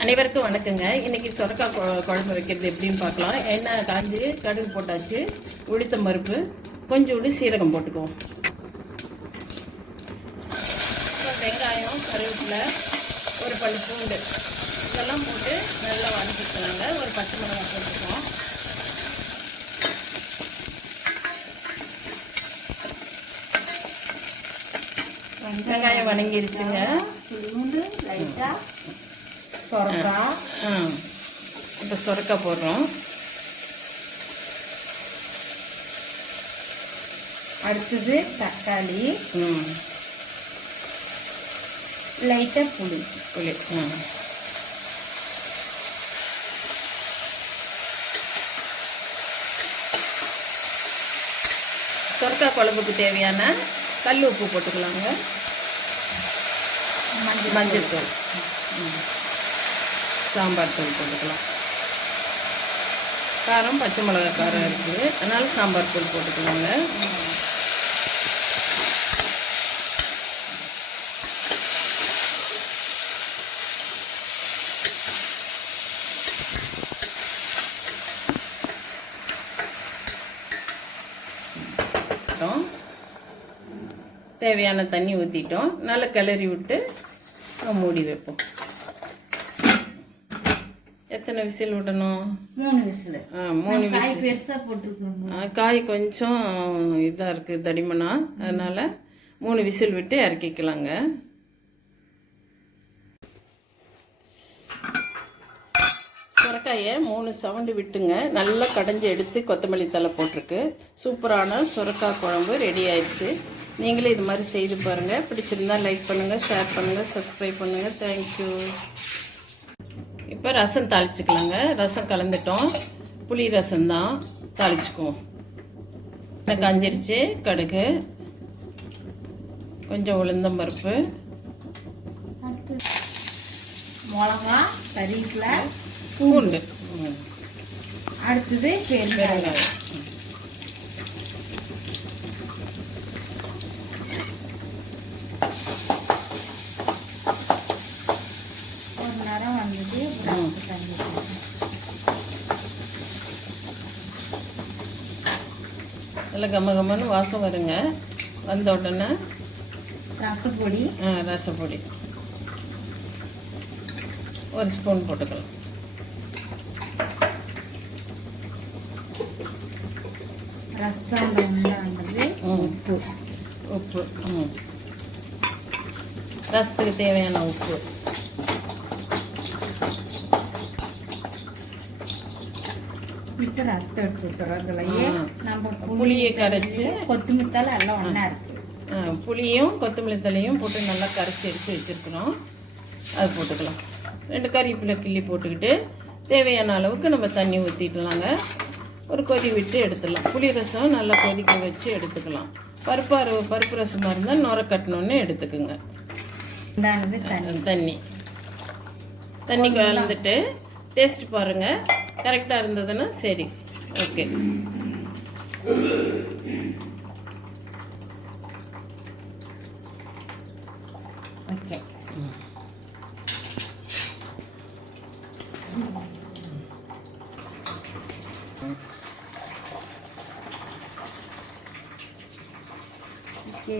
அனைவருக்கும் வணக்கங்க. இன்னைக்கு சொரக்காய் கொ- குழம்பு வைக்கிறது எப்படின்னு பார்க்கலாம். எண்ணெய் காஞ்சி கடுகு போட்டாச்சு. உளுத்தம் பருப்பு கொஞ்சோண்டு சீரகம் போட்டுக்குவோம். வெங்காயம் கருவேப்பிலை ஒரு பல் பூண்டு. இதெல்லாம் போட்டு நல்லா வதக்கிக்கலாங்க. ஒரு பச்சை மிளகாய் போட்டுக்குவோம். வெங்காயம் வணங்கிருச்சுங்க. பூண்டு லைட்டாக சொரக்காய் ஆ. இப்போ சொரக்காய் போடுறோம். அடுத்தது தக்காளி. ம் லைட்டாக புளி. புளி. ஆ. சொரக்காய் குழம்புக்கு தேவையான கல் உப்பு போட்டுக்கலாங்க. மஞ்சள் மஞ்சள் தூள். சாம்பார் தூள் போட்டுக்கலாம். காரம் பச்சை மிளகா காரம் இருக்குது. அதனால் சாம்பார் தூள் போட்டுக்கலாங்க தேவையான தண்ணி ஊற்றிட்டோம் நல்லா கிளறி விட்டு மூடி வைப்போம். எத்தனை விசில் விடணும்? மூணு விசில். ஆ, மூணு விசில். பெருசாக போட்டுருக்கணும். ஆ, காய் கொஞ்சம் இதாக இருக்குது தடிமனா. அதனால் மூணு விசில் விட்டு இறக்கிக்கலாங்க. சுரக்காயை மூணு சவுண்டு விட்டுங்க. நல்லா கடைஞ்சி எடுத்து கொத்தமல்லி தலை போட்டிருக்கு. சூப்பரான சுரக்காய் குழம்பு ரெடி ஆயிடுச்சு. நீங்களும் இது மாதிரி செய்து பாருங்கள் பிடிச்சிருந்தா லைக் பண்ணுங்கள் ஷேர் பண்ணுங்கள் சப்ஸ்கிரைப் பண்ணுங்கள் தேங்க்யூ இப்போ ரசம் தாளிச்சுக்கலாங்க. ரசம் கலந்துட்டோம். புளி ரசம் தான் தாளிச்சுக்குவோம். இந்த கஞ்சிருச்சு கடுகு கொஞ்சம் உளுந்தம் பருப்பு. அடுத்து மிளகா கறிவேப்பிலை பூண்டு. அடுத்தது பெருங்காயம் பெருங்காயம் ஒரு நேரம் வந்தது அப்புறம் தண்ணி ஊத்தணும். நல்லா கம்ம கம்மன்னு வாசம் வருங்க. வந்த உடனே ரசப்பொடி. ஆ, ரசப்பொடி. ஒரு ஸ்பூன் போட்டுக்கலாம். ரசம். உப்பு. உப்பு ம். ரசத்துக்கு தேவையான உப்பு. இப்போ ரசத்தை எடுத்து விட்டுறோம். நம்ம புளியை கரைச்சி கொத்தமல்லி தலை எல்லாம் ஒன்றா இருக்கு. புளியும் கொத்தமல்லி தலையும் போட்டு நல்லா கரைச்சி எடுத்து வச்சுருக்குறோம். அது போட்டுக்கலாம். ரெண்டு கறிவேப்பிலை கிள்ளி போட்டுக்கிட்டு தேவையான அளவுக்கு நம்ம தண்ணி ஊற்றிடலாங்க ஒரு கொதி விட்டு எடுத்துடலாம். புளி ரசம் நல்லா கொதிக்க வச்சு எடுத்துக்கலாம். பருப்பாறு பருப்பு ரசமாக இருந்தால் நுர கட்டணுன்னு எடுத்துக்குங்க. தண்ணி. தண்ணி. கலந்துட்டு டேஸ்ட் பாருங்கள் கரெக்டாக இருந்ததுன்னா சரி. ஓகே. ஓகே. ஓகே.